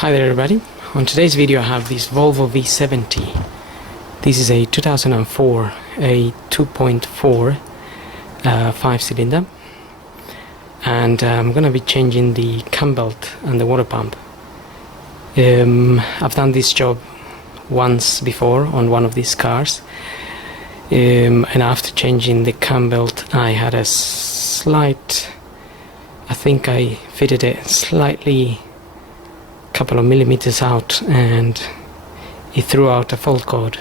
Hi there everybody. On today's video I have this Volvo V70. This is a 2004, a 2.4 5-cylinder, and I'm gonna be changing the cam belt and the water pump. I've done this job once before on one of these cars, and after changing the cam belt I had a slight, I think I fitted it slightly couple of millimeters out and it threw out a fault code,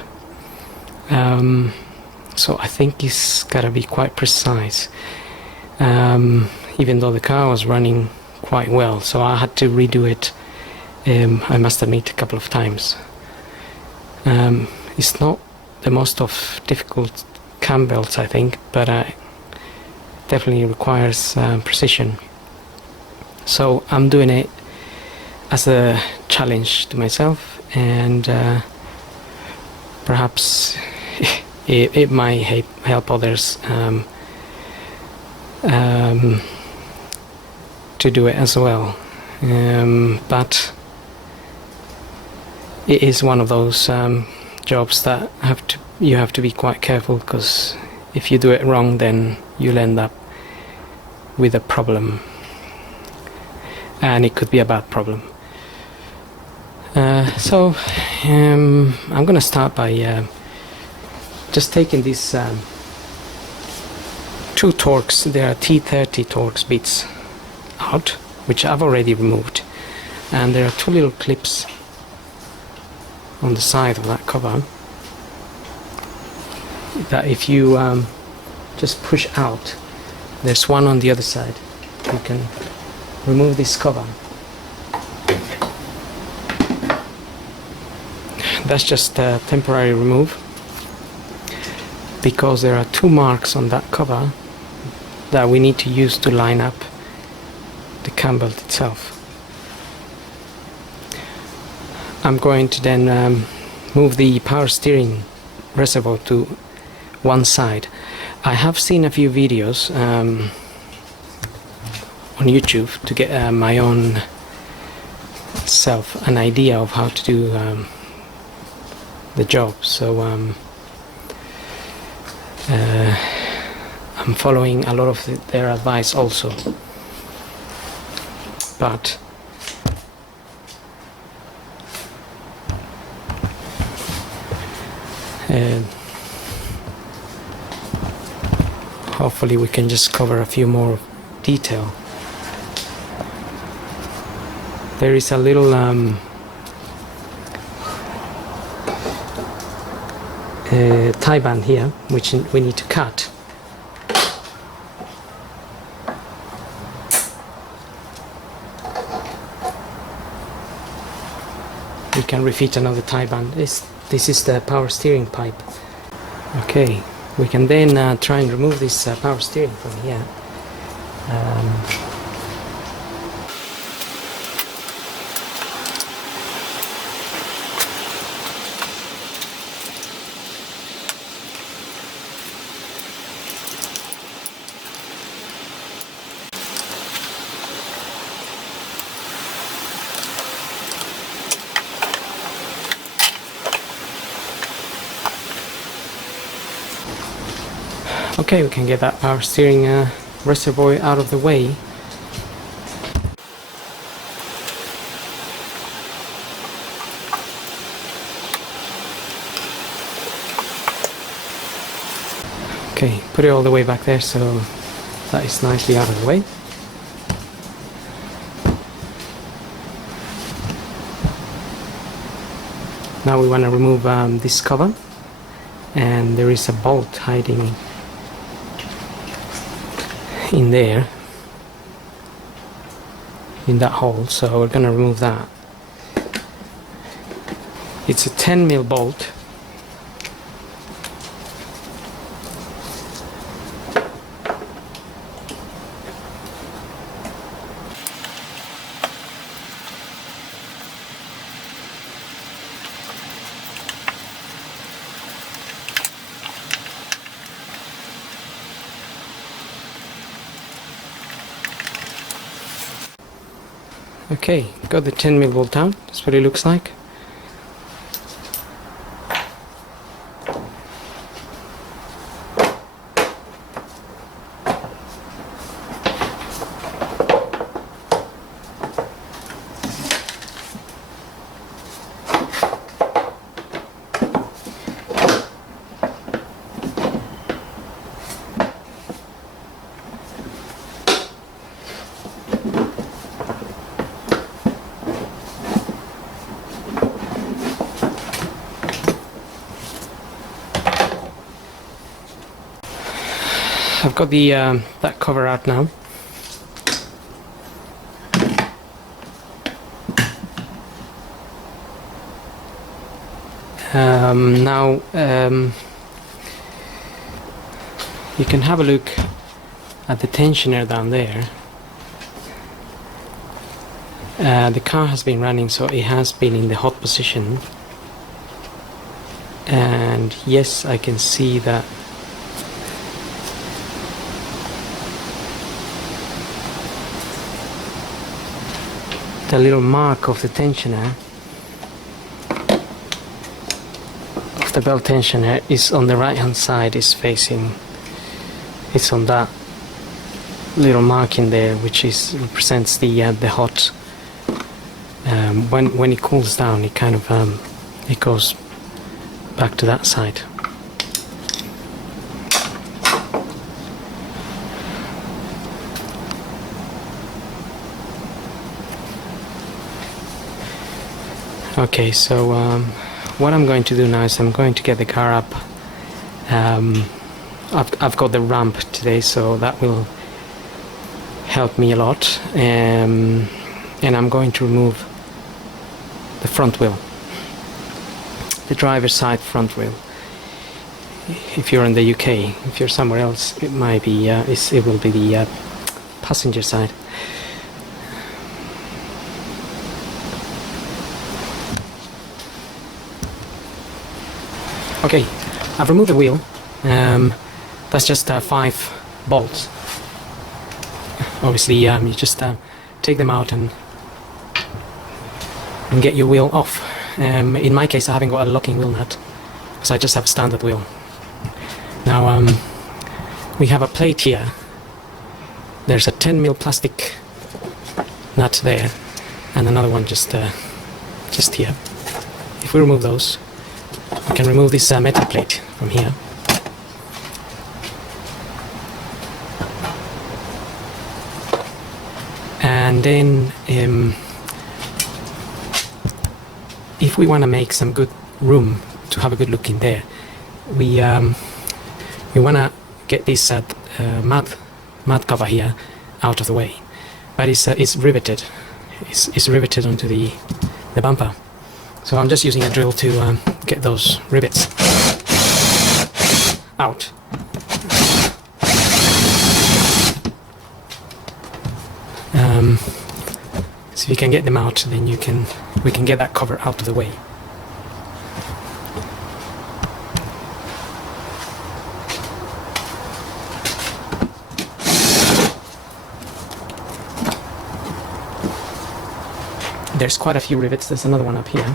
so I think it's gotta be quite precise, even though the car was running quite well, so I had to redo it. I must admit, a couple of times. It's not the most of difficult cam belts, I think, but definitely requires precision, so I'm doing it as a challenge to myself, and perhaps it might help others to do it as well, but it is one of those jobs that you have to be quite careful, because if you do it wrong then you'll end up with a problem, and it could be a bad problem. So I'm gonna start by just taking these two Torx, they are T30 Torx bits out, which I've already removed, and there are two little clips on the side of that cover that if you just push out, there's one on the other side. You can remove this cover. That's just a temporary remove, because there are two marks on that cover that we need to use to line up the cam belt itself. I'm going to then move the power steering reservoir to one side. I have seen a few videos on YouTube to get my own self an idea of how to do the job, so I'm following a lot of their advice also, but hopefully we can just cover a few more detail. There is a little tie band here which we need to cut. We can refit another tie band. This is the power steering pipe. Okay, we can then try and remove this power steering from here. Okay, we can get that power steering reservoir out of the way. Okay, put it all the way back there, so that is nicely out of the way. Now we want to remove this cover, and there is a bolt hiding in there, in that hole, so we're gonna remove that. It's a 10mm bolt. Okay, got the 10mm bolt out. That's what it looks like. I've got the that cover out now. Now you can have a look at the tensioner down there. The car has been running, so it has been in the hot position, and yes, I can see that the little mark of the tensioner, of the belt tensioner, is on the right hand side, is facing, it's on that little mark in there, which is represents the hot. When it cools down, it kind of it goes back to that side. Okay, so what I'm going to do now is I'm going to get the car up. I've got the ramp today, so that will help me a lot. And I'm going to remove the front wheel, the driver's side front wheel. If you're in the UK, if you're somewhere else, it might be it will be the passenger side. Okay, I've removed the wheel. That's just 5 bolts. Obviously, you just take them out and get your wheel off. In my case, I haven't got a locking wheel nut, because I just have a standard wheel. Now, we have a plate here. There's a 10mm plastic nut there, and another one just here. If we remove those, we can remove this metal plate from here. And then if we want to make some good room to have a good look in there, we want to get this mat cover here out of the way, but it's riveted. It's riveted onto the bumper. So I'm just using a drill to get those rivets out. So if you can get them out, then we can get that cover out of the way. There's quite a few rivets. There's another one up here.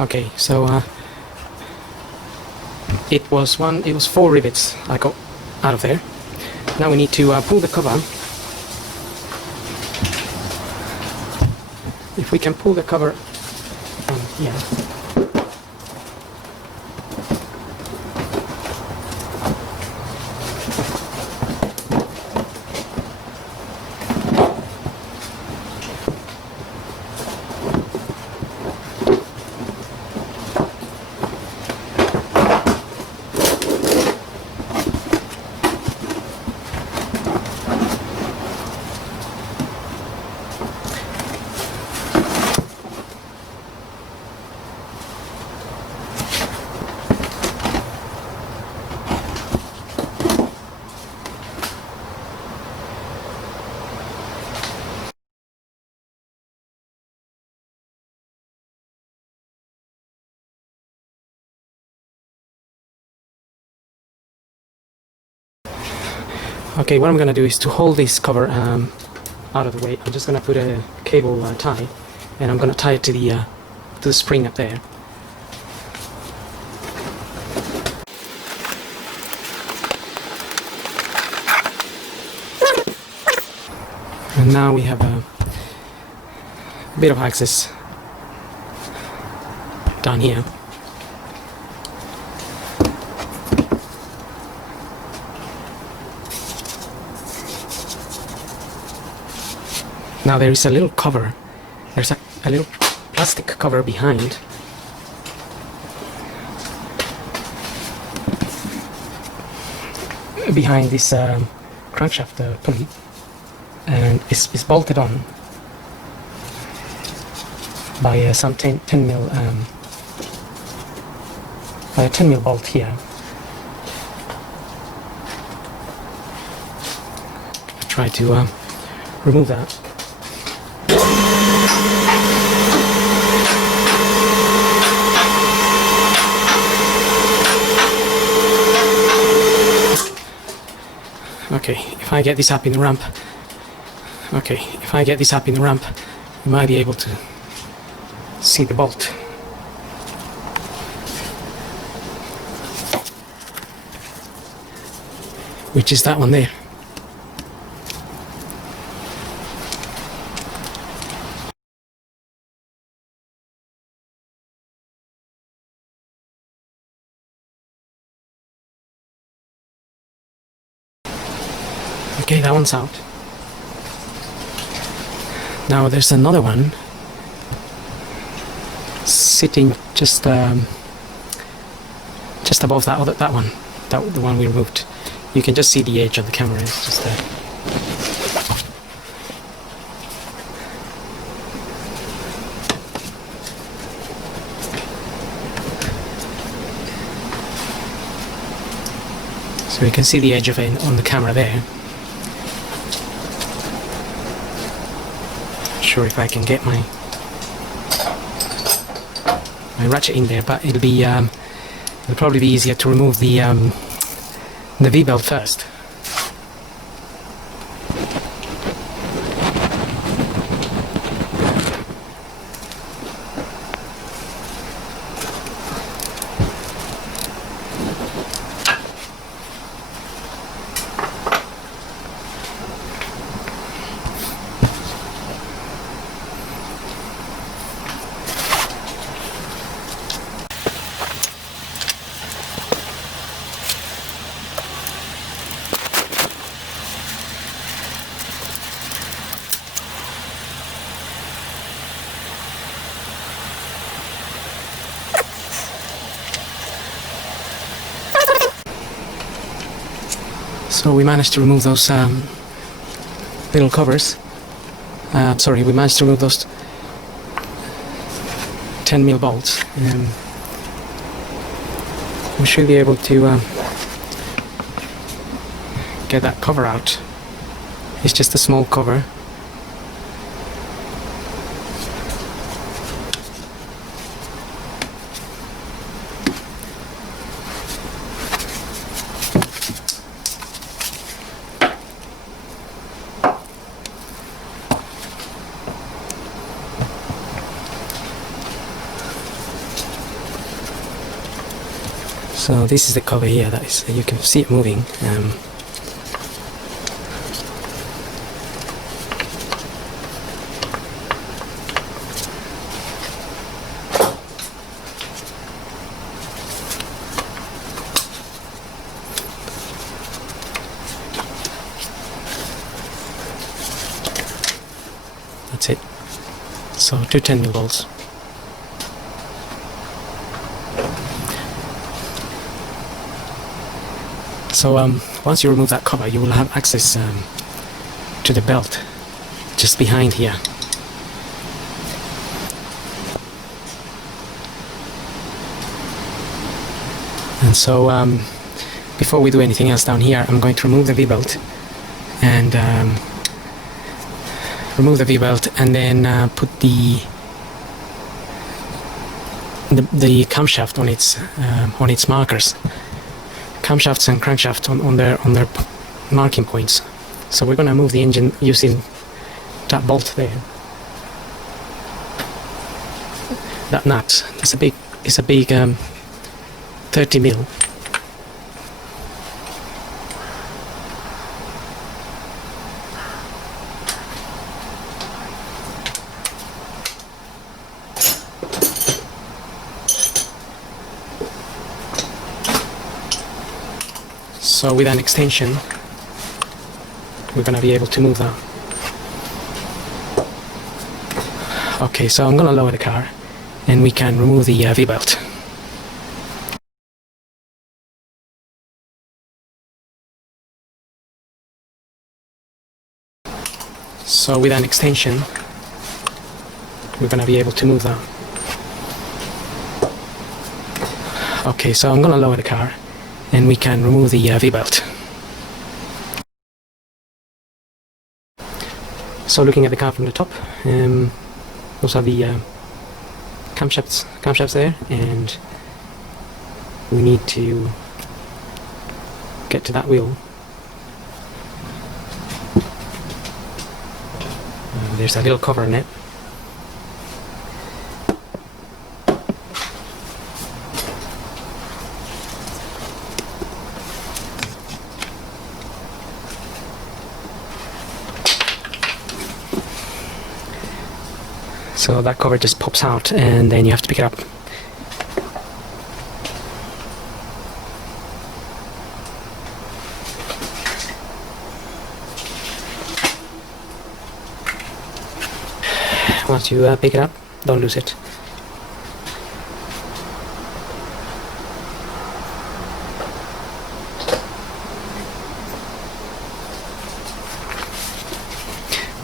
Okay, so it was 4 rivets I got out of there. Now we need to pull the cover. If we can pull the cover from here. Okay, what I'm gonna do is to hold this cover out of the way. I'm just gonna put a cable tie, and I'm gonna tie it to the spring up there. And now we have a bit of access down here. Now there is a little cover, there's a little plastic cover behind. Behind this crankshaft pulley, and it's bolted on by some 10 mil by a 10 mil bolt here. I try to remove that. Okay, if I get this up in the ramp, you might be able to see the bolt. Which is that one there. Okay, that one's out. Now there's another one sitting just above that one, the one we removed. You can just see the edge of the camera. It's just there. So you can see the edge of it on the camera there. Sure if I can get my ratchet in there, but it'll probably be easier to remove the V-belt first. So we managed to remove those little covers. We managed to remove those 10 mil bolts. We should be able to get that cover out. It's just a small cover. So this is the cover here, you can see it moving. That's it. So 2 10 mil bolts. So once you remove that cover, you will have access to the belt just behind here. And so before we do anything else down here, I'm going to remove the V-belt and then put the camshaft on its markers. Camshafts and crankshaft on their marking points. So we're going to move the engine using that bolt there. That nut. It's a big 30 mil. So with an extension, we're going to be able to move that. Okay, so I'm going to lower the car and we can remove the V-belt. So with an extension, we're going to be able to move that. Okay, so I'm going to lower the car and we can remove the V-belt. So looking at the car from the top, those are the camshafts there, and we need to get to that wheel. There's a little cover on it. So that cover just pops out and then you have to pick it up. Once you pick it up, don't lose it.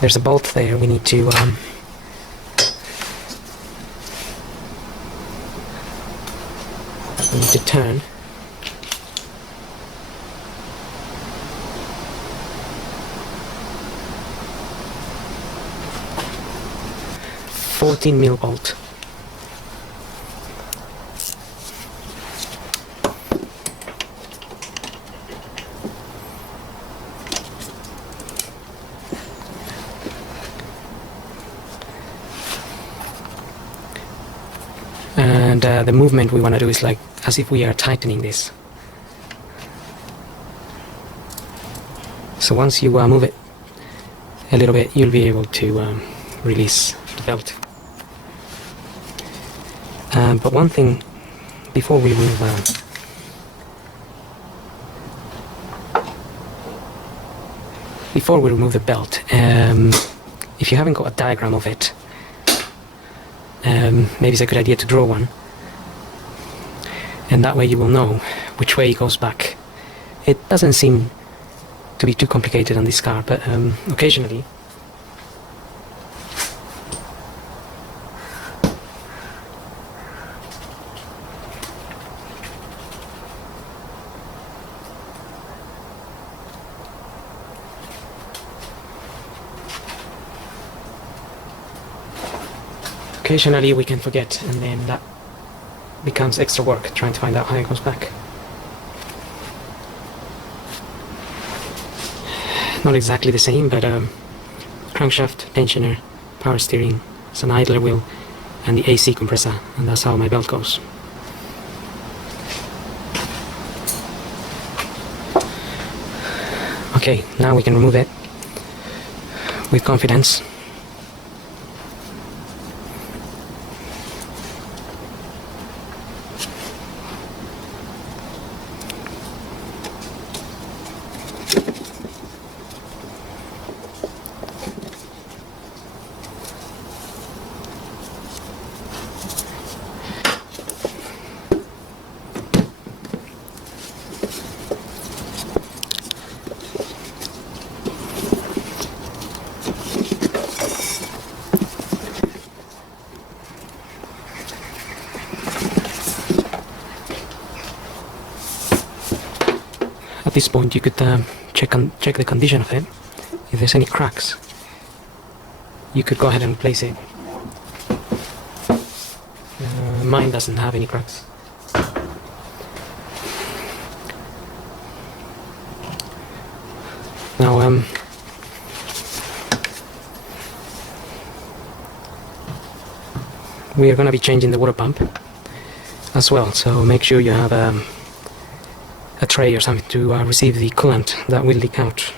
There's a bolt there we need to turn. $14 mil bolt. And the movement we want to do is like as if we are tightening this. So once you move it a little bit, you'll be able to release the belt. But one thing before we move the belt, if you haven't got a diagram of it, maybe it's a good idea to draw one, and that way you will know which way it goes back. It doesn't seem to be too complicated on this car, but occasionally we can forget, and then that becomes extra work trying to find out how it goes back. Not exactly the same, but crankshaft, tensioner, power steering, it's an idler wheel, and the AC compressor, and that's how my belt goes. Okay, now we can remove it with confidence. At this point you could check the condition of it. If there's any cracks, you could go ahead and replace it. Mine doesn't have any cracks. Now we are going to be changing the water pump as well, so make sure you have a tray or something to receive the coolant that will leak out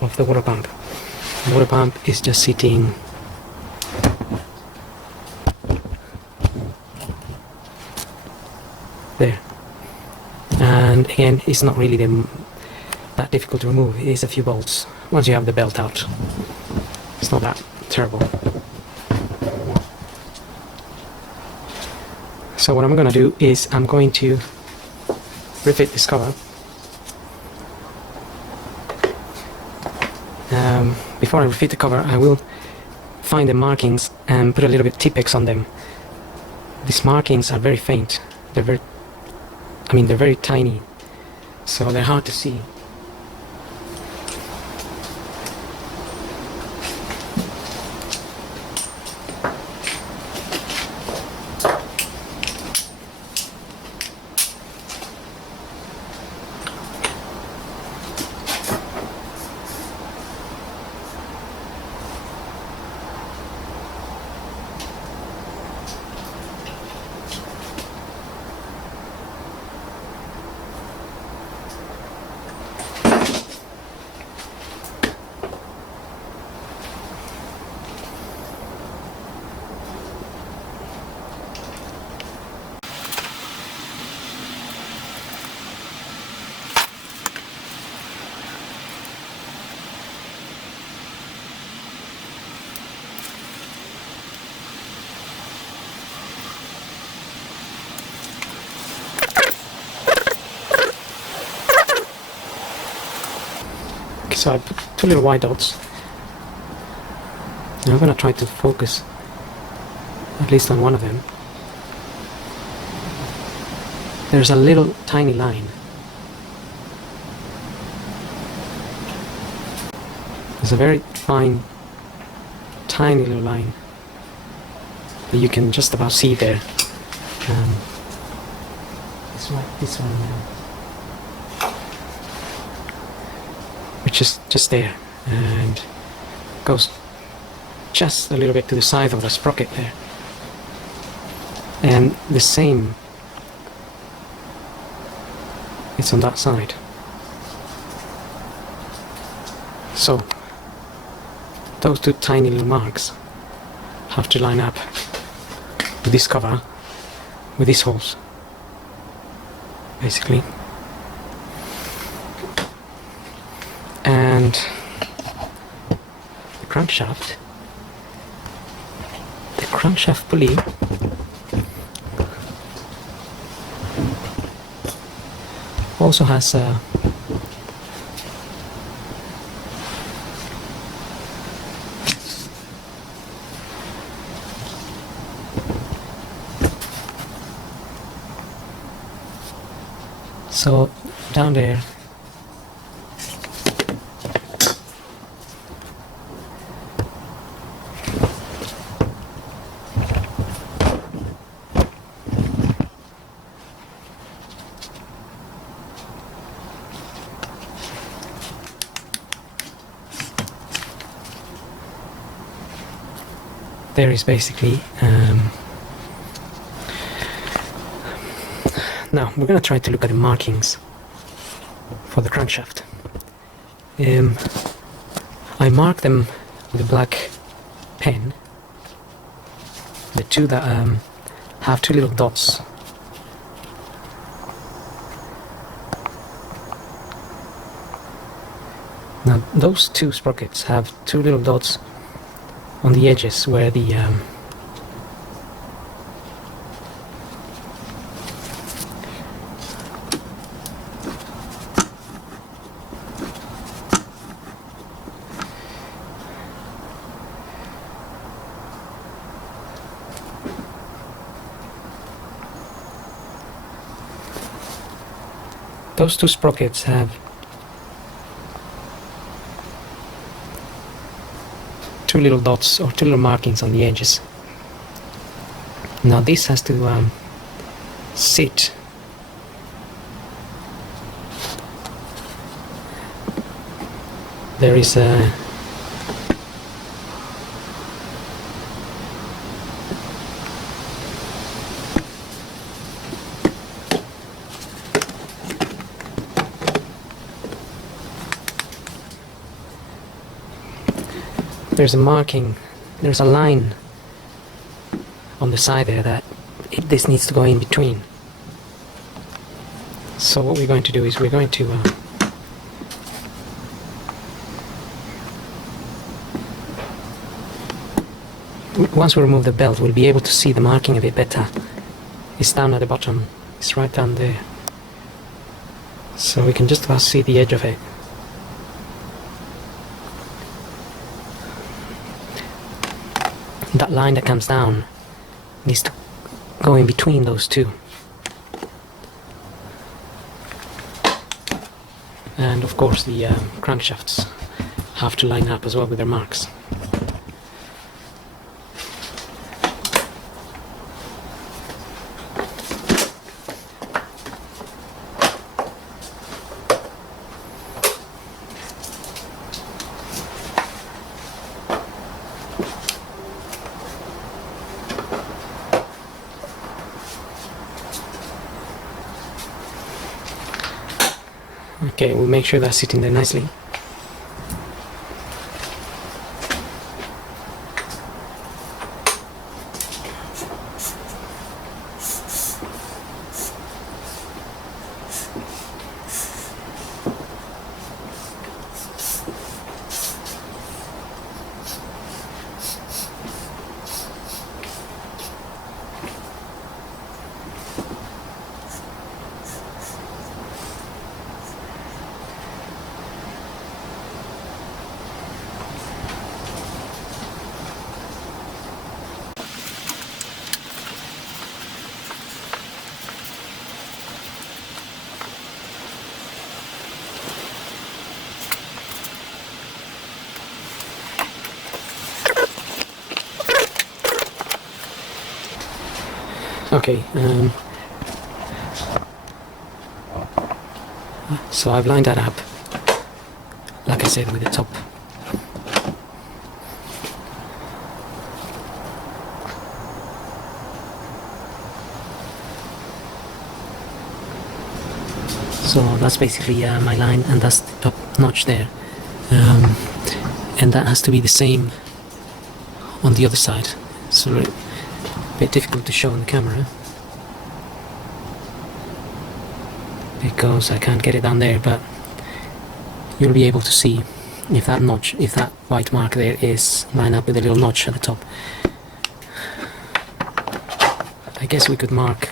of the water pump. The water pump is just sitting there, and again, it's not really that difficult to remove. It is a few bolts once you have the belt out. It's not that terrible. So what I'm going to do is I'm going to refit this cover. Before I refit the cover, I will find the markings and put a little bit Tipex on them. These markings are very faint. They're very tiny, so they're hard to see. So I put two little white dots. Now I'm going to try to focus at least on one of them. There's a little tiny line. There's a very fine, tiny little line that you can just about see there. It's like this one now. Which is just there, and goes just a little bit to the side of the sprocket there. And the same, it's on that side. So those two tiny little marks have to line up with this cover, with these holes, basically. And the crankshaft pulley also has a so down there there is basically now we're going to try to look at the markings for the crankshaft. I mark them with a black pen, the two that have two little dots. Now those two sprockets have two little dots on the edges where the those two sprockets have two little dots or two little markings on the edges. Now this has to sit there is a marking, there's a line on the side there that this needs to go in between. So what we're going to do is we're going to once we remove the belt, we'll be able to see the marking a bit better. It's down at the bottom, it's right down there, so we can just about see the edge of it. That line that comes down needs to go in between those two. And of course the crankshafts have to line up as well with their marks. Okay, we'll make sure that's sitting there nicely. Okay, so I've lined that up, like I said, with the top. So that's basically my line, and that's the top notch there. And that has to be the same on the other side. So a bit difficult to show on the camera because I can't get it down there, but you'll be able to see if that notch, if that white mark there is lined up with a little notch at the top. I guess we could mark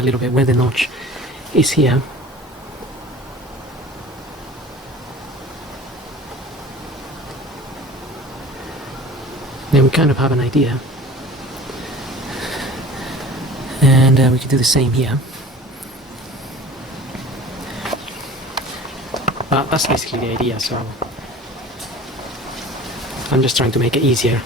a little bit where the notch is here. Then we kind of have an idea, and we can do the same here. But that's basically the idea, so I'm just trying to make it easier.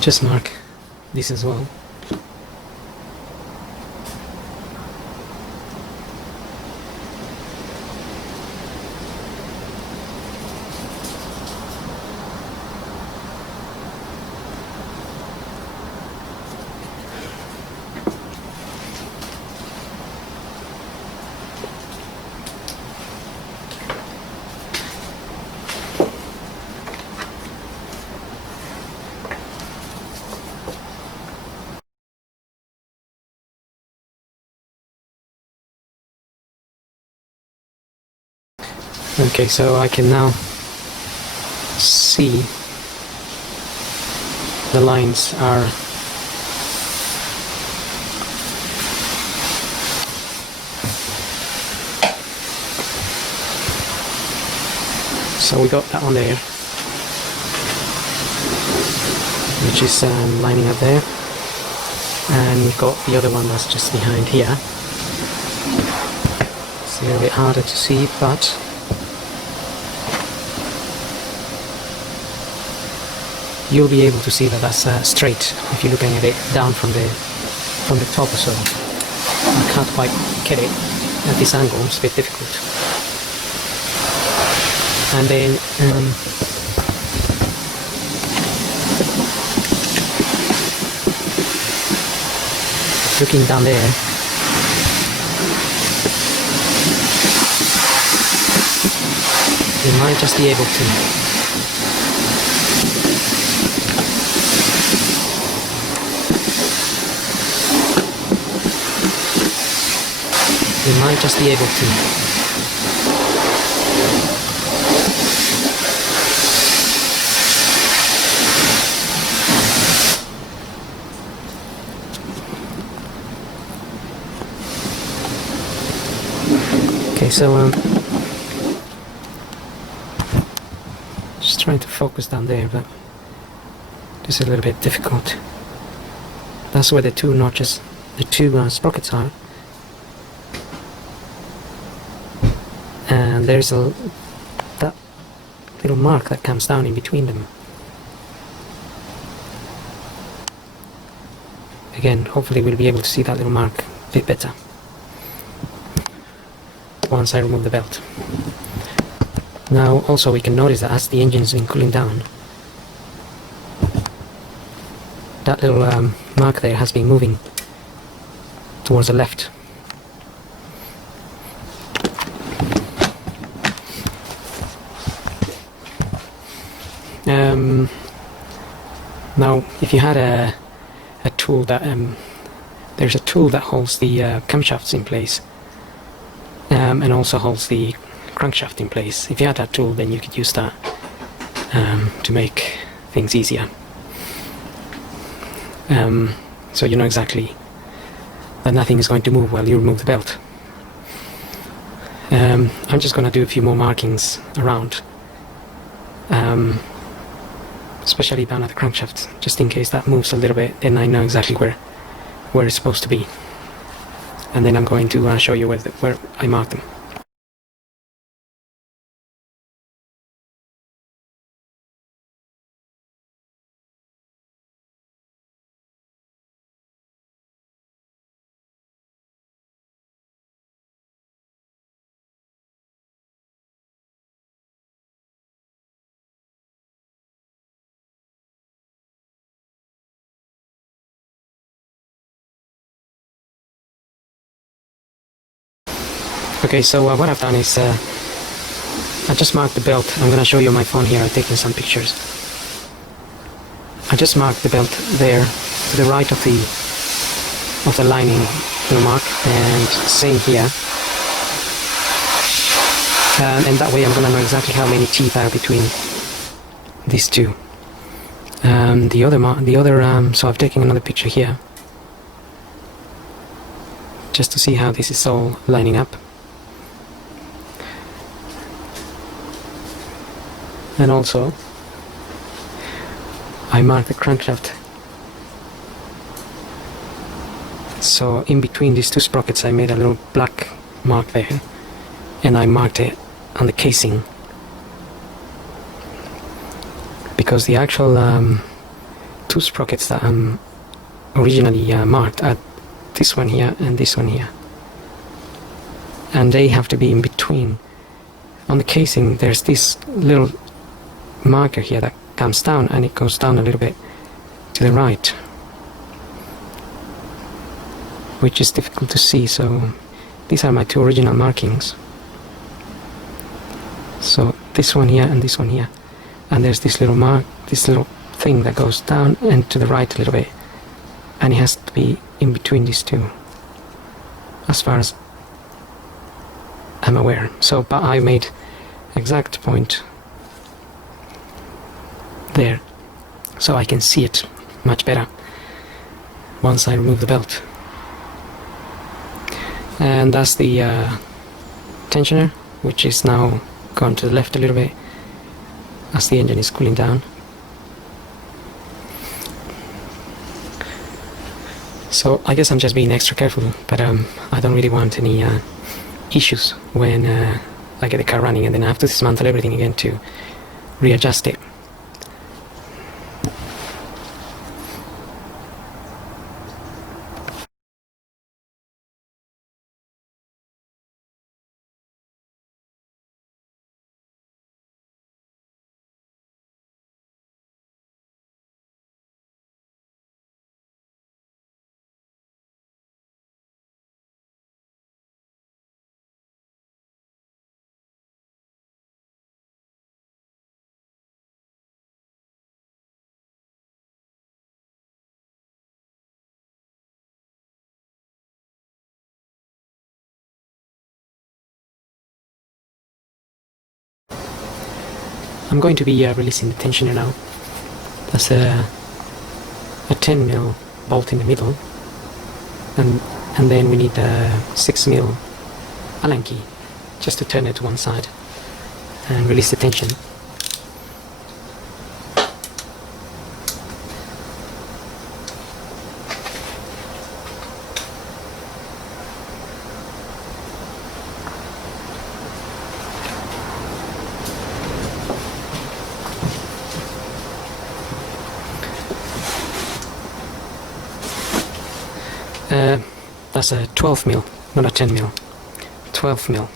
Just mark this as well. Okay, so I can now see the lines are so we got that one there, which is lining up there, and we've got the other one that's just behind here. It's a little bit harder to see, but you'll be able to see that that's straight if you're looking at it down from the top or so. I can't quite get it at this angle, it's a bit difficult. And then looking down there, you might just be able to Okay, so just trying to focus down there, but this is a little bit difficult. That's where the two notches, the two sprockets are, and there's that little mark that comes down in between them. Again, hopefully we'll be able to see that little mark a bit better once I remove the belt. Now also we can notice that as the engine's been cooling down, that little mark there has been moving towards the left. Now if you had a tool that there's a tool that holds the camshafts in place, and also holds the crankshaft in place. If you had that tool, then you could use that to make things easier. So you know exactly that nothing is going to move while you remove the belt. I'm just going to do a few more markings around, especially down at the crankshaft, just in case that moves a little bit, then I know exactly where it's supposed to be. And then I'm going to show you where I marked them. Okay, so what I've done is I just marked the belt. I'm going to show you on my phone here. I've taken some pictures. I just marked the belt there to the right of the lining little mark, and same here. And that way I'm going to know exactly how many teeth are between these two. So I've taken another picture here just to see how this is all lining up. And also I marked the crankshaft, so in between these two sprockets I made a little black mark there, and I marked it on the casing, because the actual two sprockets that originally marked are this one here and this one here, and they have to be in between. On the casing there's this little marker here that comes down, and it goes down a little bit to the right, which is difficult to see. So these are my two original markings, so this one here and this one here, and there's this little mark, this little thing that goes down and to the right a little bit, and it has to be in between these two as far as I'm aware. So but I made exact point there, so I can see it much better once I remove the belt. And that's the tensioner, which is now gone to the left a little bit as the engine is cooling down. So I guess I'm just being extra careful, but I don't really want any issues when I get the car running and then I have to dismantle everything again to readjust it. I'm going to be releasing the tensioner now. That's a 10mm bolt in the middle, and then we need a 6mm Allen key just to turn it to one side and release the tension. That's a 12mm, not a 10mm. 12mm.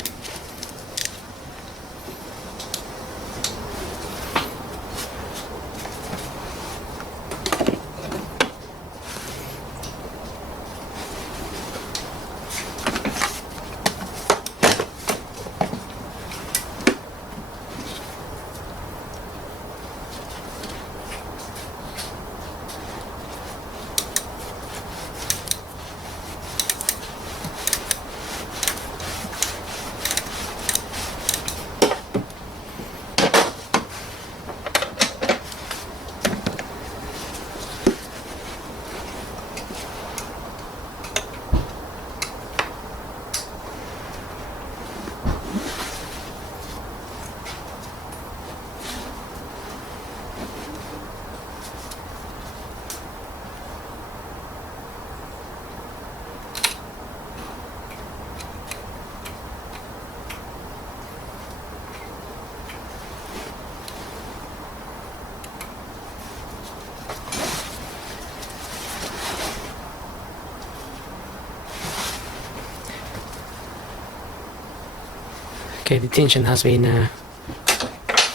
Okay, the tension has been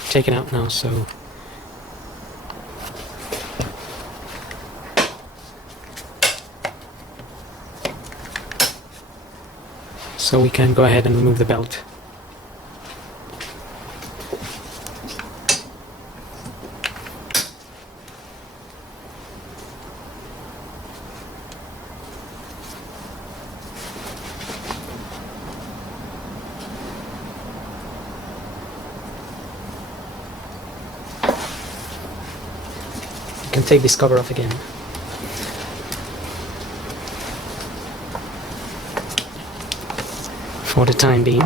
taken out now, so we can go ahead and remove the belt. You can take this cover off again. For the time being.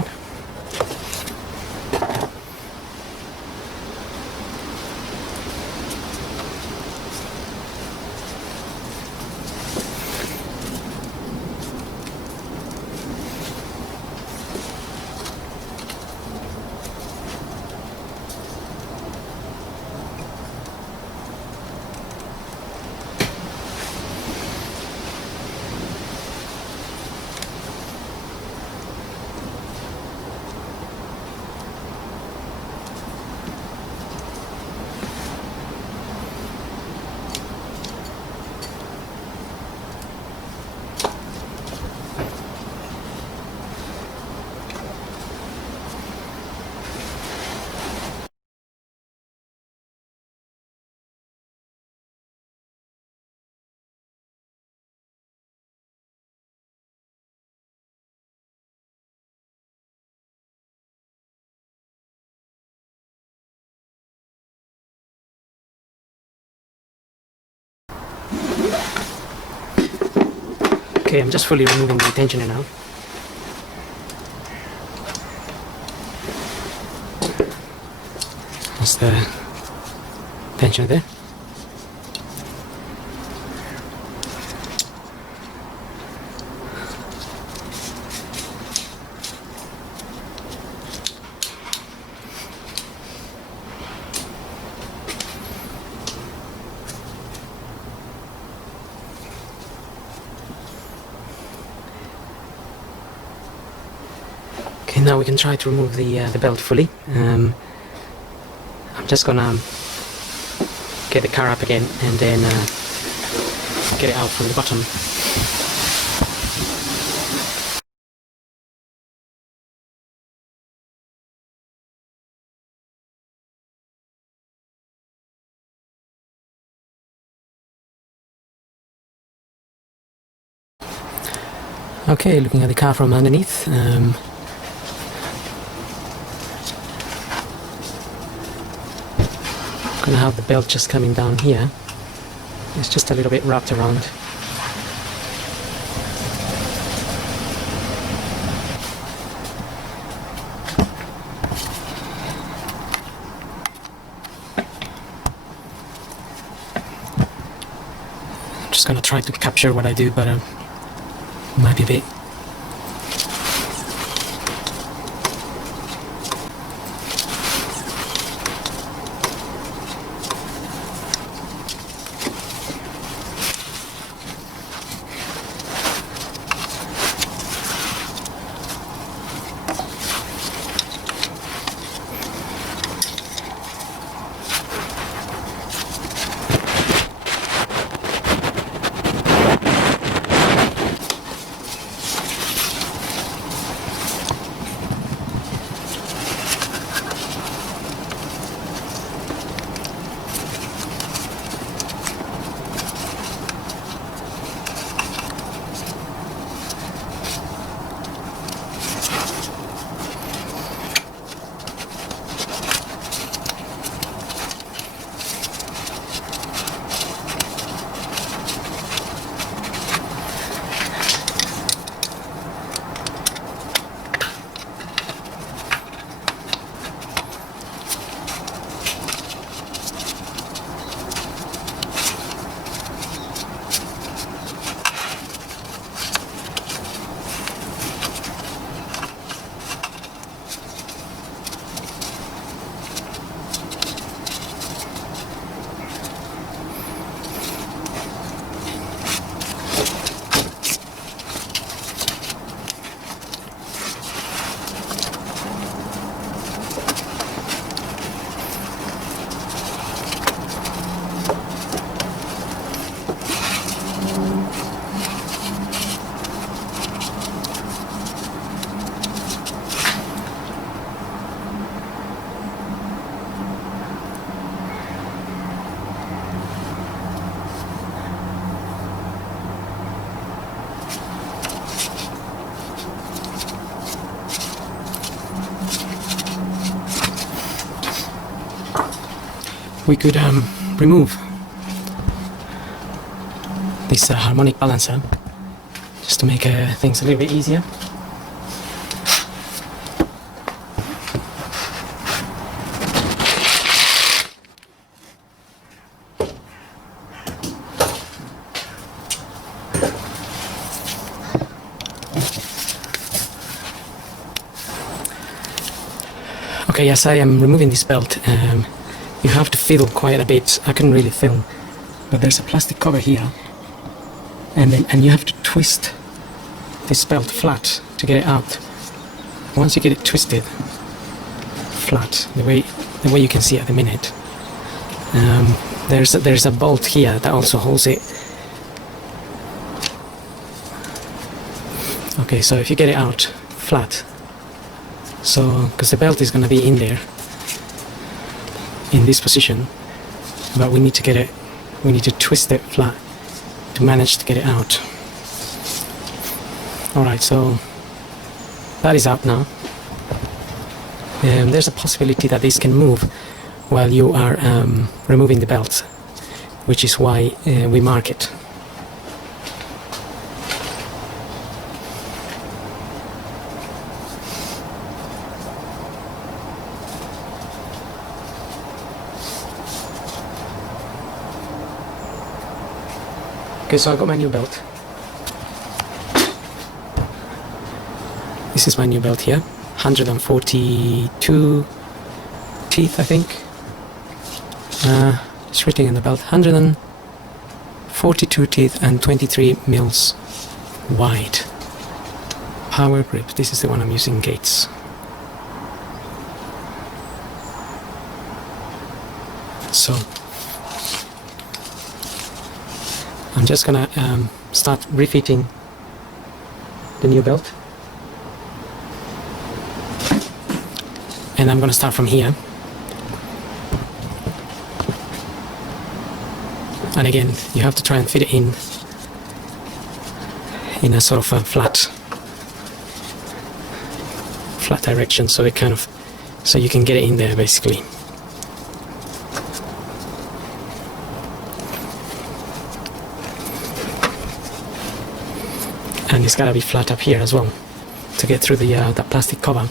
Okay, I'm just fully removing the tensioner now. That's the tensioner there. now we can try to remove the belt fully. I'm just gonna get the car up again and then get it out from the bottom. Okay, looking at the car from underneath. Gonna have the belt just coming down here. It's just a little bit wrapped around. I'm just gonna try to capture what I do, but might be a bit. We could remove this harmonic balancer just to make things a little bit easier. Okay, as I am removing this belt, you have to fiddle quite a bit. I couldn't really fiddle, but there's a plastic cover here, and you have to twist this belt flat to get it out. Once you get it twisted flat, the way you can see at the minute, there's a bolt here that also holds it. Okay, so if you get it out flat, so because the belt is going to be in there in this position, but we need to twist it flat to manage to get it out. Alright, so that is out now. There's a possibility that this can move while you are removing the belt, which is why we mark it. Okay, so I got my new belt. This is my new belt here. 142 teeth, I think. It's written in the belt. 142 teeth and 23 mils wide. Power grip. This is the one I'm using, Gates. So I'm just gonna start refitting the new belt, and I'm gonna start from here. And again, you have to try and fit it in a sort of a flat direction, so it kind of, so you can get it in there basically. And it's gotta be flat up here as well to get through the plastic cover.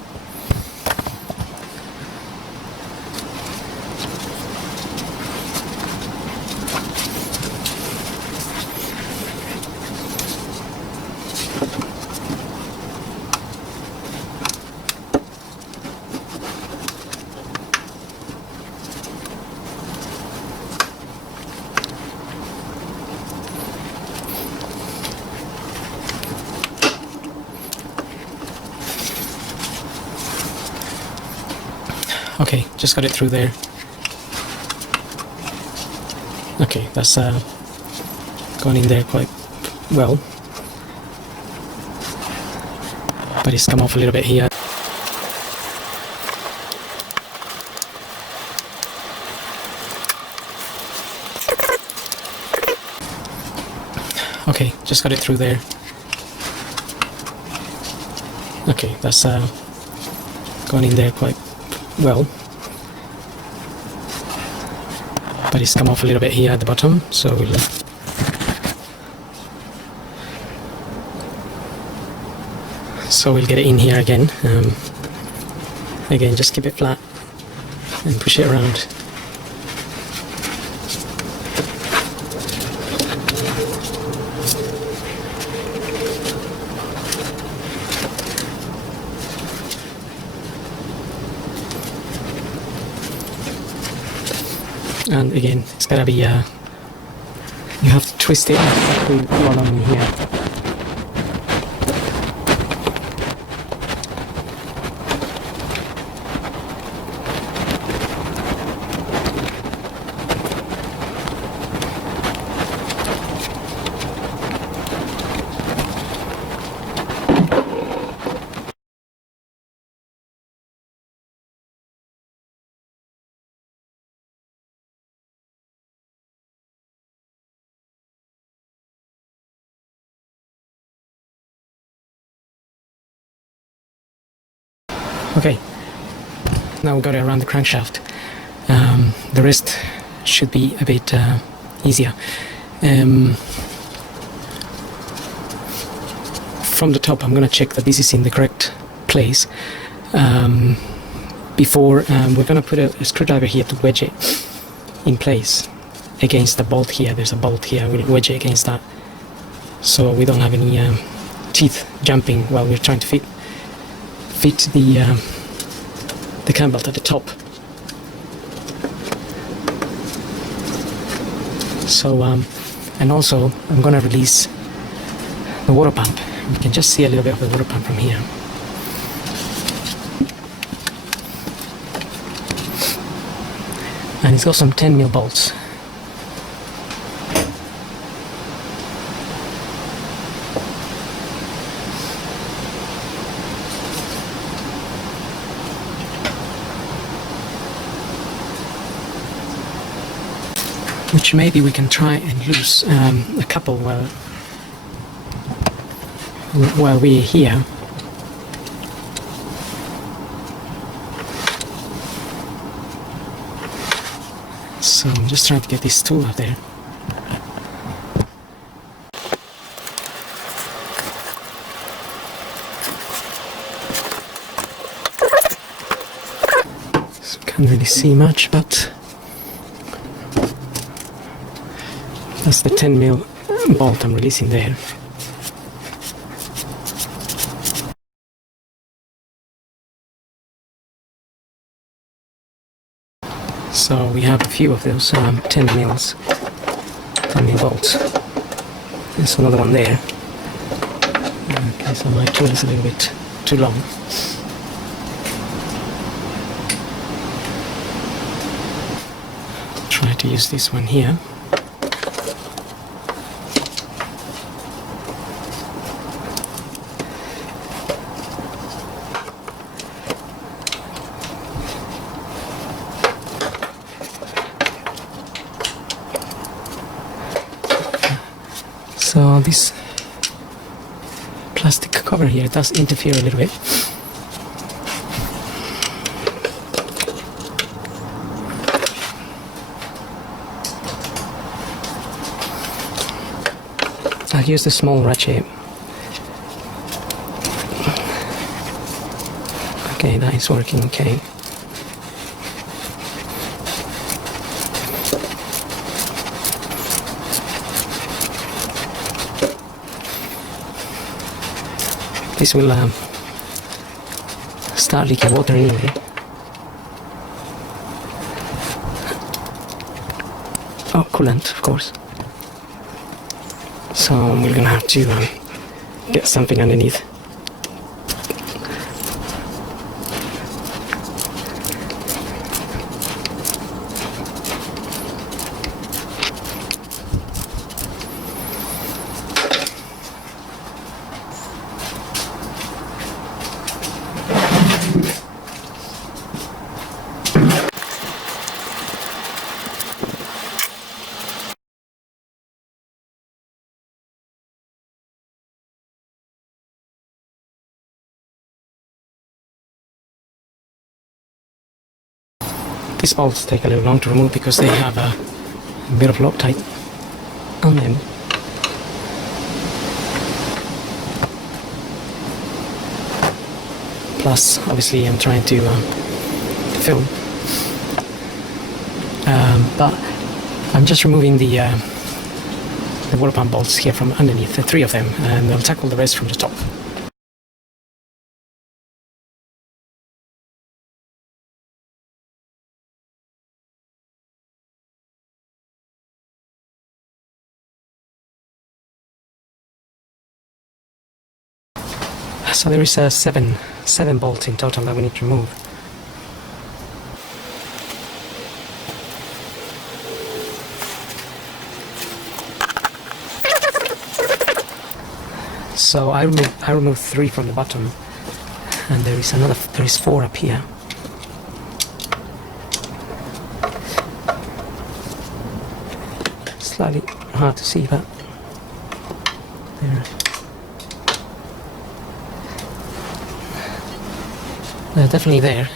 Okay, just got it through there. Okay, that's gone in there quite well, but it's come off a little bit here. Okay, just got it through there. Okay, that's gone in there quite well, but it's come off a little bit here at the bottom, so we'll get it in here again. Again, just keep it flat and push it around. And again, it's gotta be, you have to twist it exactly along here. Okay, now we got it around the crankshaft. The rest should be a bit easier. From the top, I'm going to check that this is in the correct place. Before we're going to put a screwdriver here to wedge it in place against the bolt here. There's a bolt here. We'll wedge it against that, so we don't have any teeth jumping while we're trying to fit the cam belt at the top. So and also I'm gonna release the water pump. You can just see a little bit of the water pump from here. And it's got some 10mm bolts. Which maybe we can try and lose a couple while we're here. So I'm just trying to get this tool out there. So can't really see much, but that's the 10mm bolt I'm releasing there. So we have a few of those 10mm bolts. There's another one there. Okay, so my tool is a little bit too long. to use this one here. So this plastic cover here does interfere a little bit. I'll use the small ratchet. Okay, that is working okay. This will start leaking water anyway. Oh, coolant, of course. So we're gonna have to get something underneath. These bolts take a little long to remove because they have a bit of Loctite on them. Plus, obviously, I'm trying to film, but I'm just removing the water pump bolts here from underneath, the 3 of them, and I'll tackle the rest from the top. So there is seven bolts in total that we need to remove. So I removed 3 from the bottom, and there is 4 up here. Slightly hard to see, but there. They're definitely there.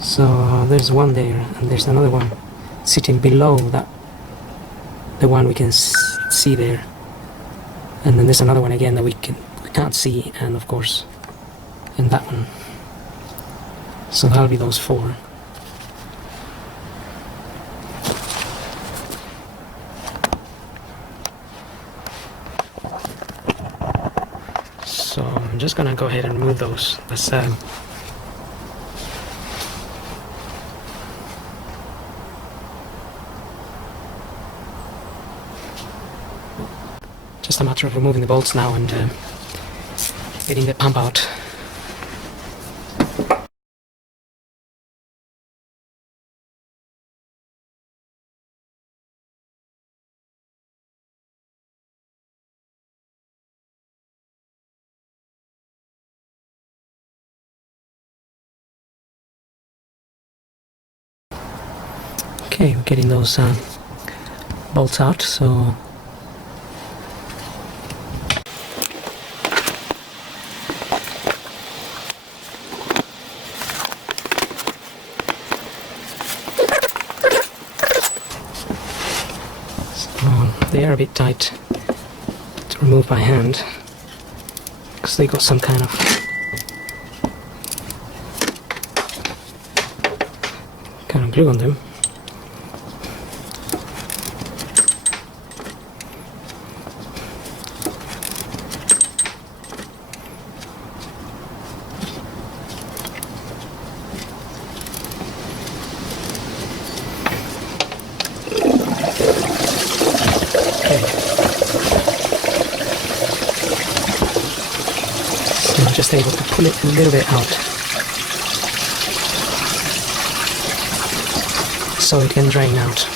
So there's one there, and there's another one sitting below that, the one we can see there, and then there's another one again that we can't see, and of course, and that one. So that'll be those 4. So I'm just gonna go ahead and remove those. That's just a matter of removing the bolts now and getting the pump out. Okay, we're getting those bolts out, so they are a bit tight to remove by hand because they got some kind of glue on them. just able to pull it a little bit out so it can drain out.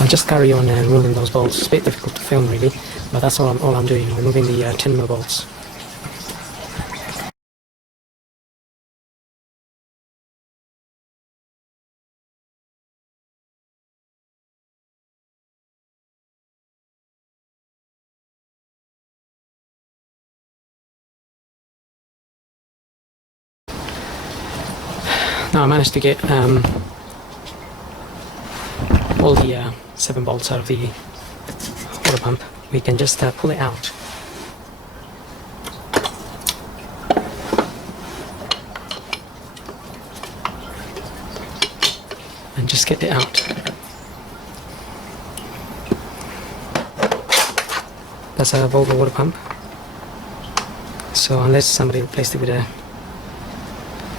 I'll just carry on removing those bolts. It's a bit difficult to film really, but that's all I'm doing, removing the 10mm bolts. Now I managed to get all the 7 bolts out of the water pump. We can just pull it out. And just get it out. That's a Volvo water pump. So unless somebody replaced it with a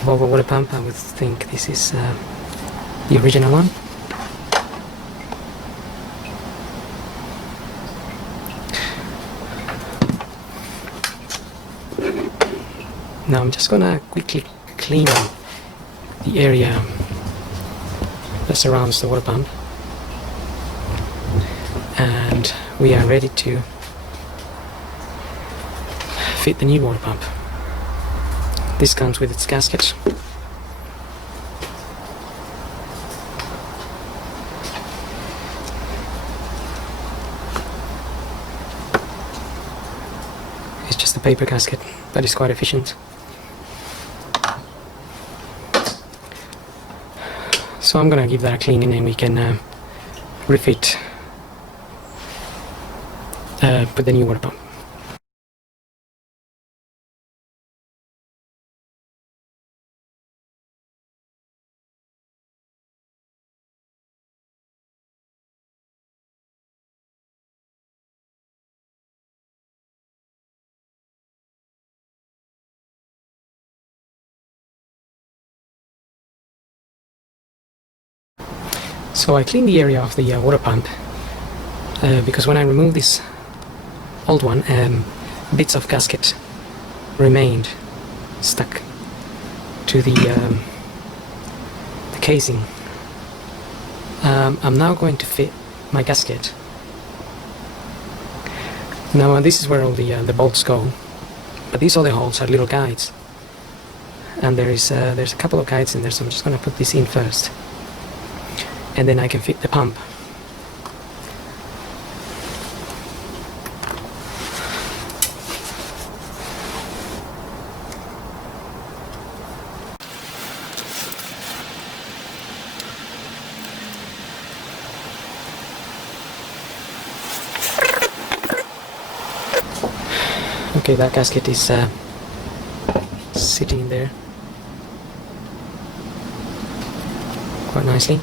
Volvo water pump, I would think this is the original one. Now I'm just gonna quickly clean the area that surrounds the water pump, and we are ready to fit the new water pump. This comes with its gasket. It's just a paper gasket, but it's quite efficient. So I'm gonna give that a cleaning and we can refit with the new water pump. So I cleaned the area of the water pump because when I removed this old one, bits of gasket remained stuck to the casing. I'm now going to fit my gasket. Now this is where all the bolts go, but these other holes are little guides, and there's a couple of guides in there, so I'm just going to put this in first. And then I can fit the pump. Okay, that gasket is sitting there quite nicely.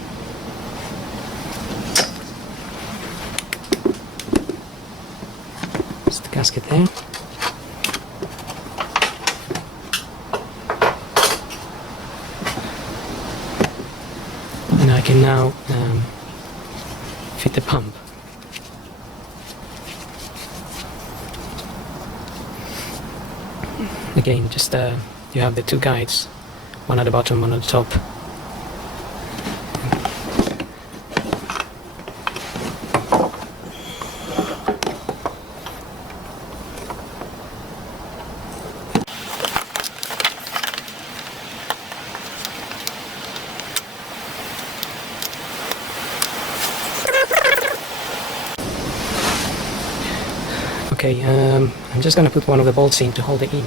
Gasket there. And I can now fit the pump. Again, just you have the 2 guides, one at the bottom, one at the top. Okay, I'm just going to put one of the bolts in to hold it in.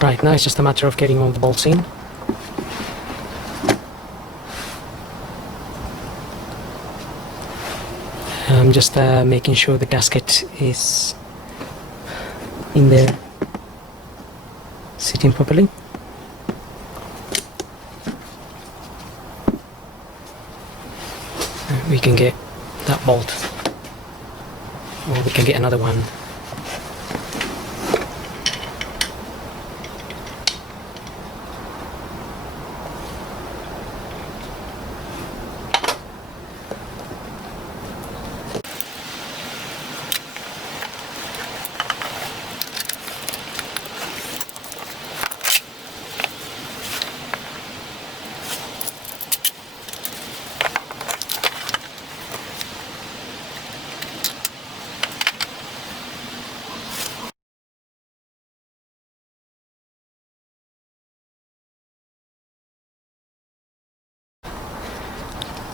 Right, now it's just a matter of getting all the bolts in. I'm just making sure the gasket is in there, sitting properly. We can get that bolt, or we can get another one.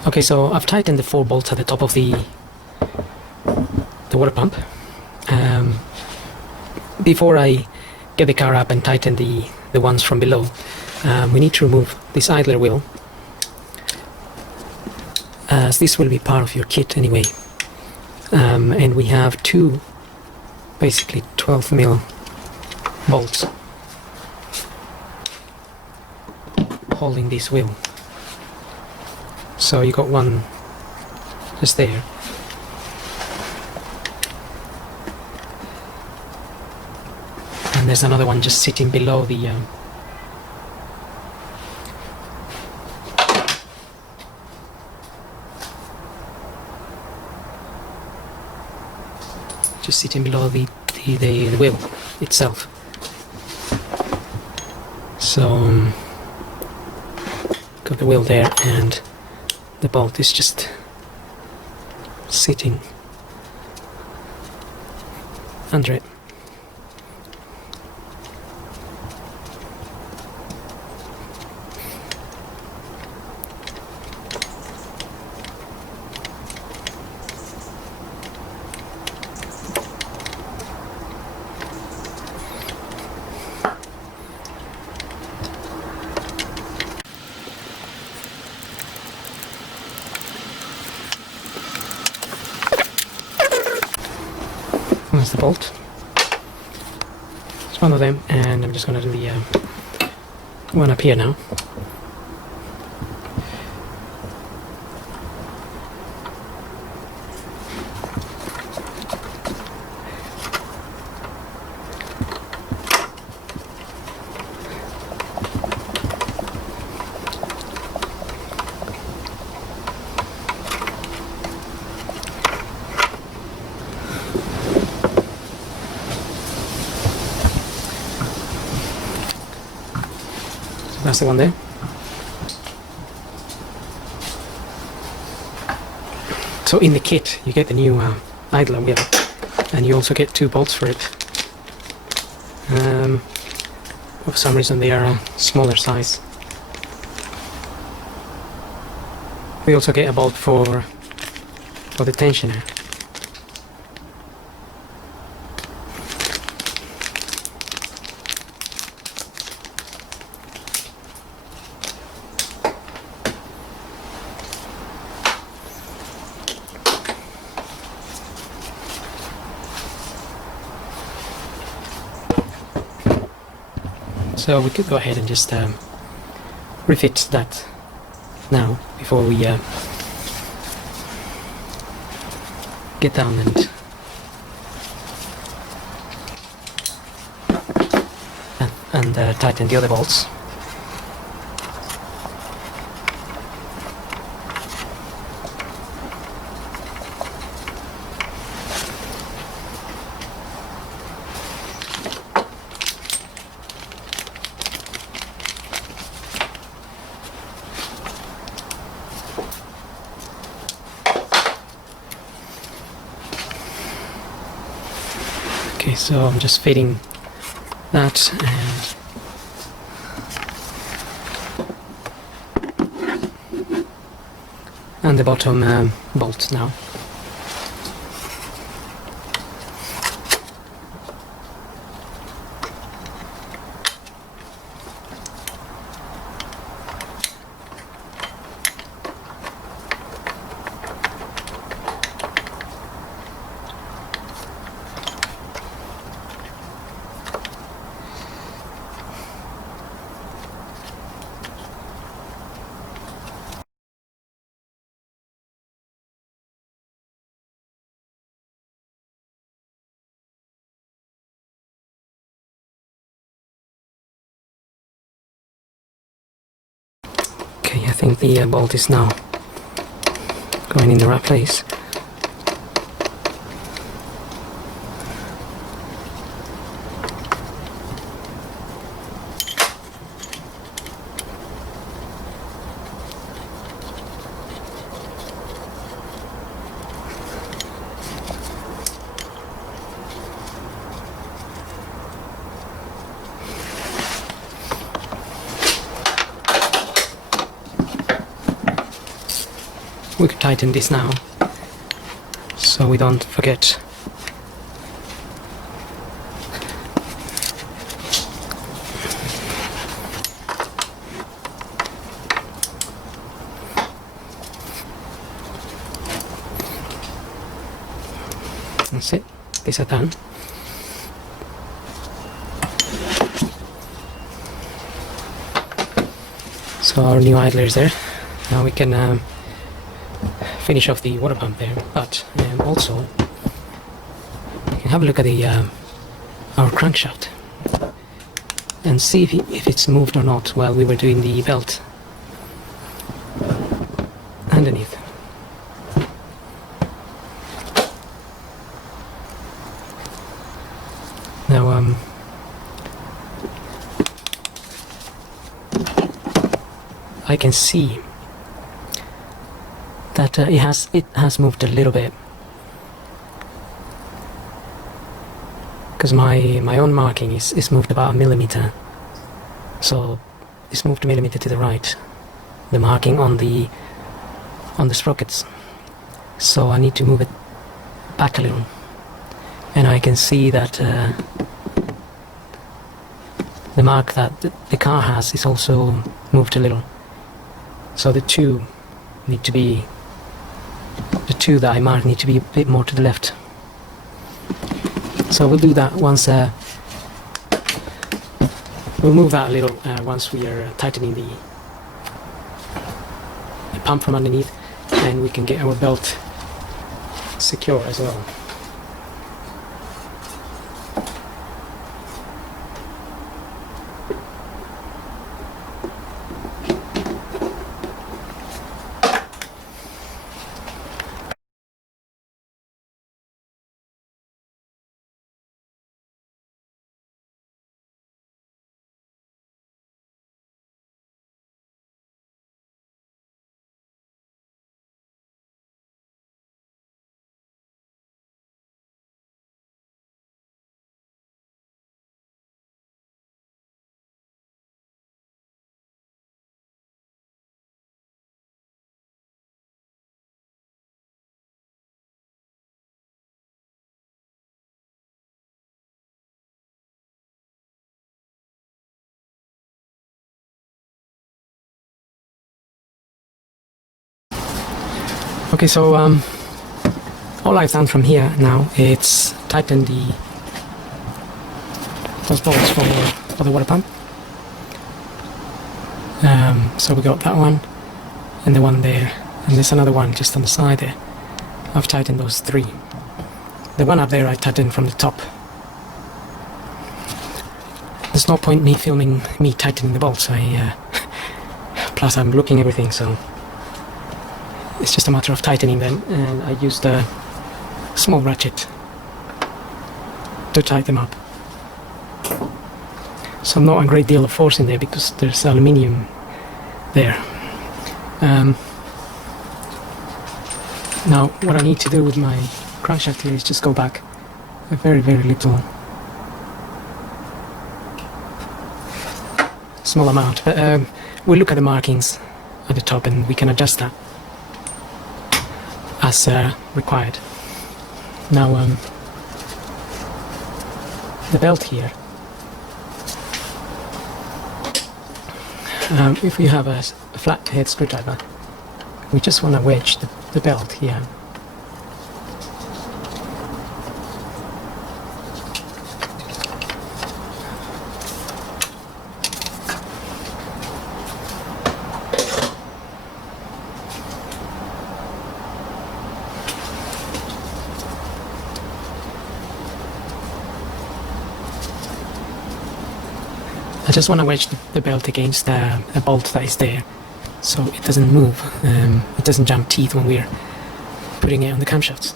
Okay, so I've tightened the 4 bolts at the top of the water pump. Before I get the car up and tighten the ones from below, we need to remove this idler wheel, as this will be part of your kit anyway. And we have 2 basically 12mm bolts holding this wheel. So you got one just there, and there's another one just sitting below the wheel itself. So got the wheel there, and the bolt is just sitting under it. That's the bolt. It's one of them, and I'm just going to do the one up here now. That's the one there. So in the kit you get the new idler wheel, and you also get 2 bolts for it. For some reason they are a smaller size. We also get a bolt for the tensioner. So we could go ahead and just refit that now before we get down and tighten the other bolts. Okay, so I'm just fitting that and the bottom bolt now. think the bolt is now going in the right place. We could tighten this now, so we don't forget. That's it. These are done. So our new idler is there. Now we can finish off the water pump there, but also you can have a look at the our crankshaft and see if it's moved or not while we were doing the belt underneath. Now I can see that it has moved a little bit, because my own marking is moved about a millimeter, so it's moved a millimeter to the right, the marking on the sprockets, so I need to move it back a little, and I can see that the mark that the car has is also moved a little, so the two that I marked need to be a bit more to the left. So we'll do that once we'll move that a little once we are tightening the pump from underneath, and we can get our belt secure as well. Okay, so all I've done from here now, it's tightened those bolts for the water pump. So we got that one and the one there, and there's another one just on the side there. I've tightened those three. The one up there I tightened from the top. There's no point me filming me tightening the bolts. Plus I'm looking everything, so it's just a matter of tightening them, and I used a small ratchet to tighten them up. So not a great deal of force in there because there's aluminium there. Now what I need to do with my crankshaft here is just go back a very, very little small amount. But we'll look at the markings at the top and we can adjust that as required. Now the belt here, if we have a flat head screwdriver, we just want to wedge the belt here. I just want to wedge the belt against a bolt that is there, so it doesn't move, it doesn't jump teeth when we're putting it on the camshafts.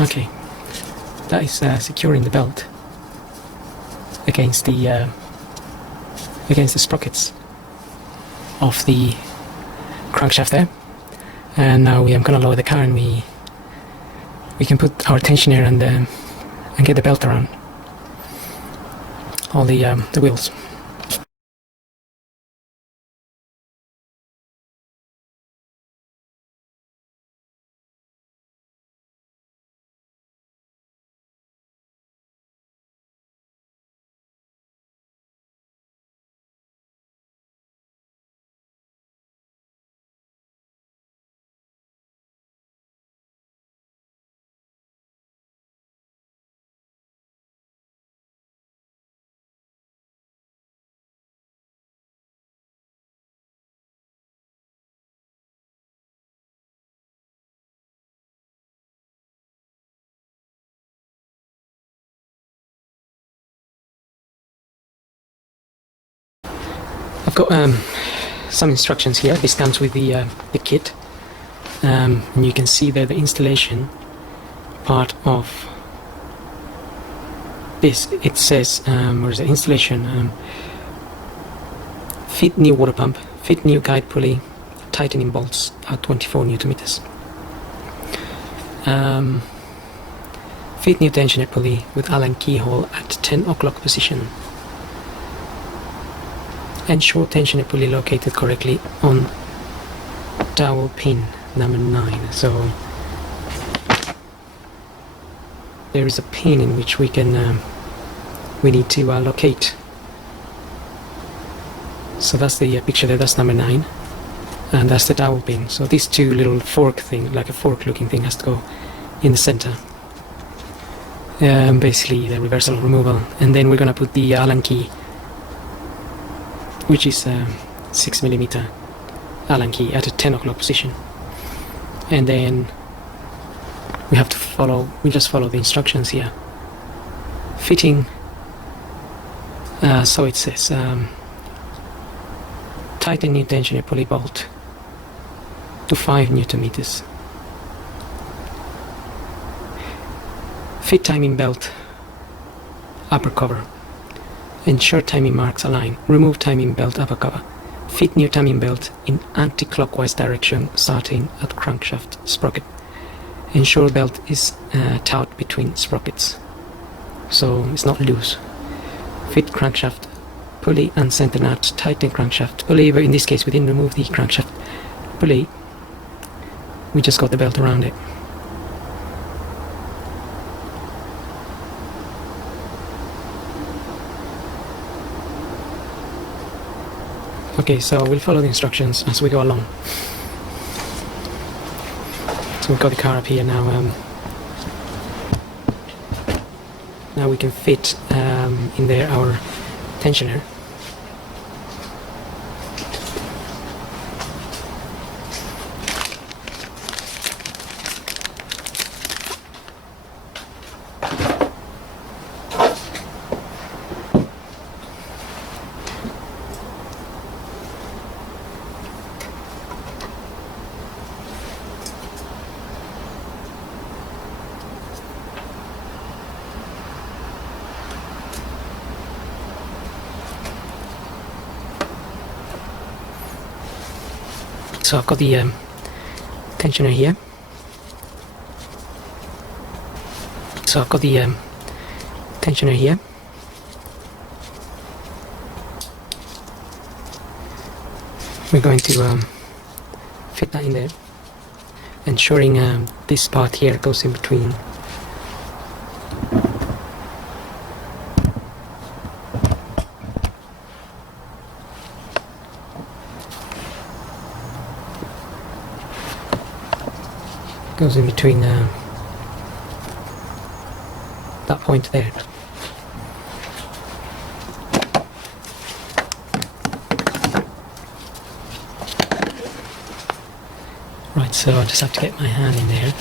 Okay, that is securing the belt against the sprockets of the crankshaft there. And now we are going to lower the car, and we can put our tensioner and get the belt around all the wheels. I've got some instructions here. This comes with the kit, and you can see there the installation part of this. It says, where is the installation? Fit new water pump, fit new guide pulley, tightening bolts at 24 Newton meters. Fit new tensioner pulley with Allen keyhole at 10 o'clock position. Ensure tensioner pulley located correctly on dowel pin number 9. So there is a pin in which we need to locate. So that's the picture there. That's number 9, and that's the dowel pin. So these two little fork thing, like a fork looking thing, has to go in the center. Basically the reversal removal, and then we're gonna put the Allen key, which is 6mm Allen key at a 10 o'clock position. And then we have to just follow the instructions here. Fitting, so it says tighten new tensioner pulley bolt to 5 Newton meters. Fit timing belt upper cover. Ensure timing marks align. Remove timing belt upper cover. Fit new timing belt in anti-clockwise direction starting at crankshaft sprocket. Ensure belt is taut between sprockets, so it's not loose. Fit crankshaft pulley and center nut. Tighten crankshaft pulley, but in this case we didn't remove the crankshaft pulley. We just got the belt around it. Okay, so we'll follow the instructions as we go along. So we've got the car up here now. Now we can fit in there our tensioner. So I've got the tensioner here. We're going to fit that in there, ensuring this part here goes in between. Goes in between that point there. Right, so I just have to get my hand in there.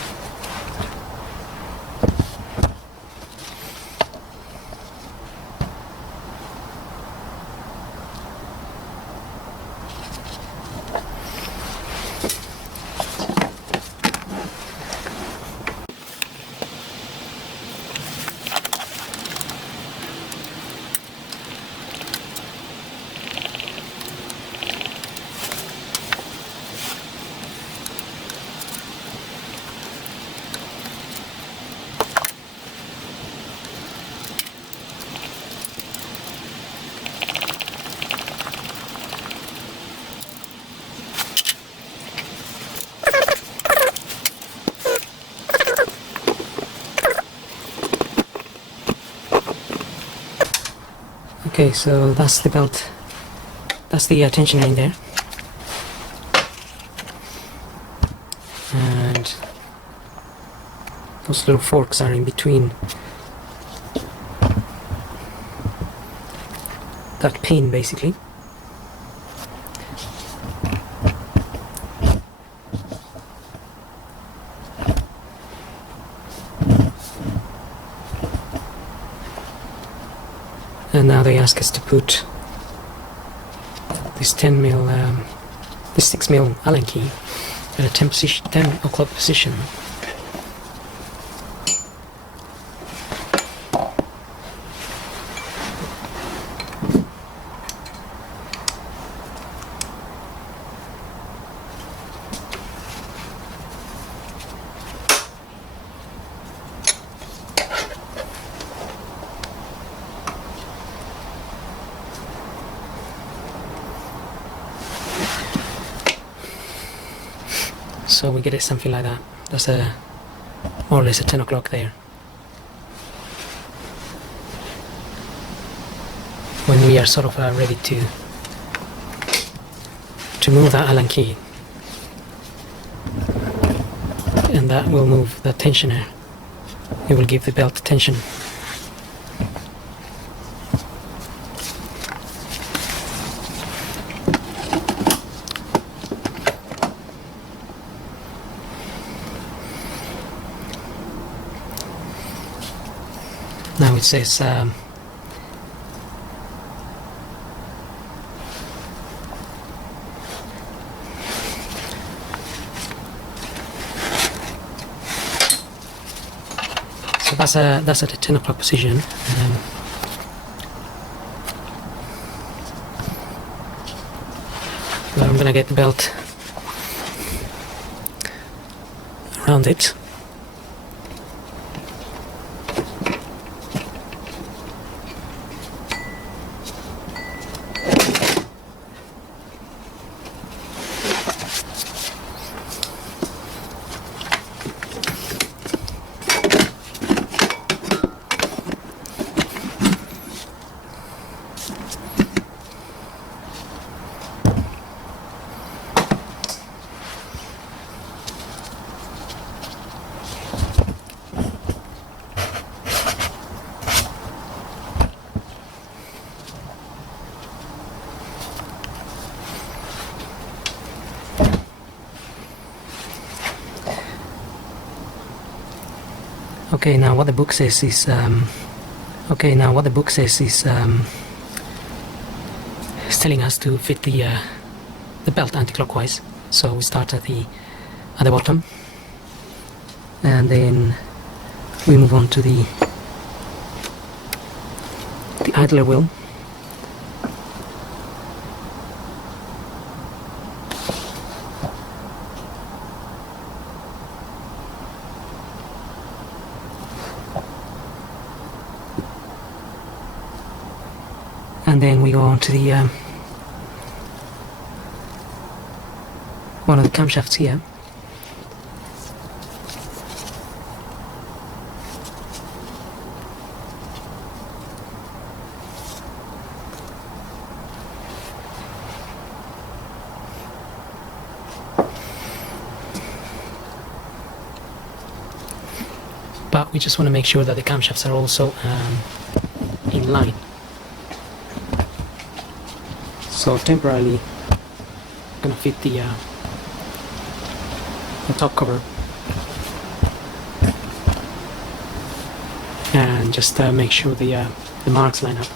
Okay, so that's the belt, that's the tensioner in there, and those little forks are in between that pin basically. And now they ask us to put this 10mm, this 6mm Allen key at a 10 o'clock position. So we get it something like that. That's a more or less a 10 o'clock there. When we are sort of ready to move that Allen key, and that will move the tensioner. It will give the belt tension. Now it says so that's at a 10 o'clock position. So I'm gonna get the belt around it. Okay, now what the book says is it's telling us to fit the belt anti-clockwise. So we start at the bottom, and then we move on to the idler wheel. And then we go on to the one of the camshafts here. but we just want to make sure that the camshafts are also in line. So temporarily I'm gonna fit the top cover and just make sure the marks line up.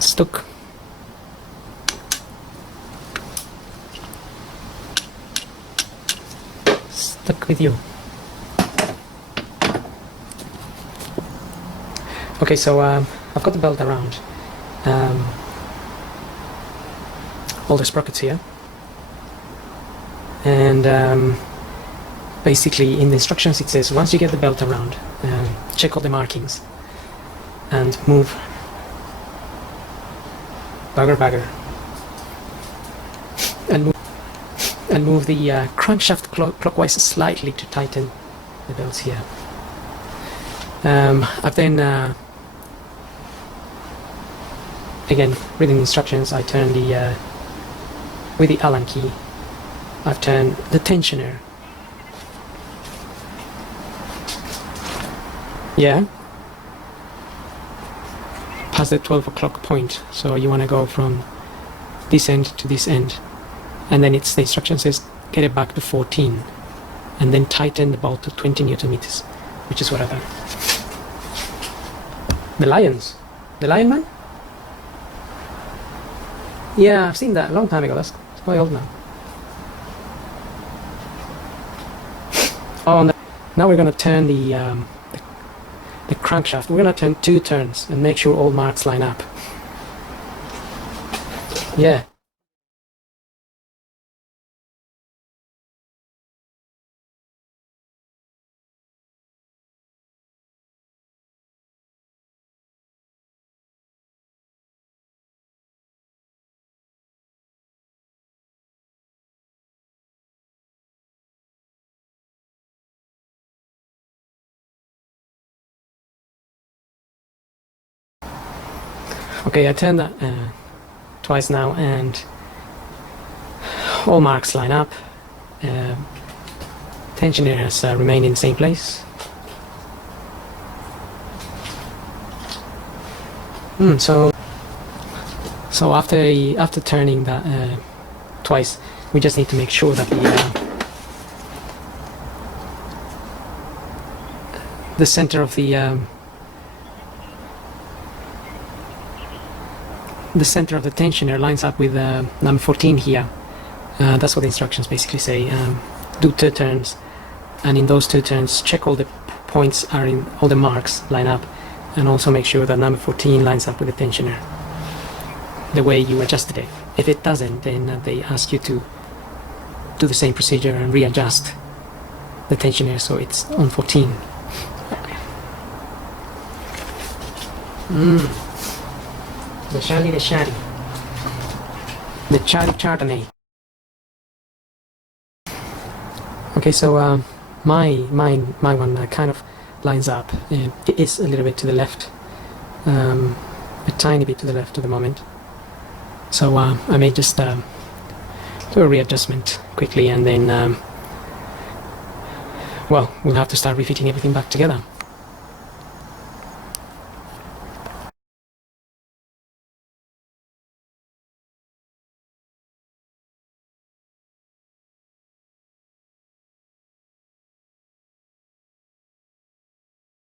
Stuck. Stuck with you. Okay, so I've got the belt around all the sprockets here, and basically in the instructions it says once you get the belt around, check all the markings and move bagger and move and move the crankshaft clockwise slightly to tighten the belts here. I've then, again, reading the instructions, I turn the, with the Allen key, I've turned the tensioner. Yeah, past the 12 o'clock point, so you want to go from this end to this end, and then the instruction says get it back to 14 and then tighten the bolt to 20 newton meters, which is what I've done. The lion man? Yeah, I've seen that a long time ago. That's quite old now. Oh, now we're going to turn the crankshaft. We're going to turn 2 turns and make sure all marks line up. Yeah. Okay, I turned that twice now, and all marks line up. Tensioner has remained in the same place. So after turning that twice, we just need to make sure that the center of the center of the tensioner lines up with number 14 here. That's what the instructions basically say. Do 2 turns, and in those 2 turns check all the points are in, all the marks line up, and also make sure that number 14 lines up with the tensioner the way you adjusted it. If it doesn't, then they ask you to do the same procedure and readjust the tensioner so it's on 14. The Chardonnay. Okay, so my one kind of lines up. It is a little bit to the left, a tiny bit to the left at the moment. So I may just do a readjustment quickly, and then well, we'll have to start refitting everything back together.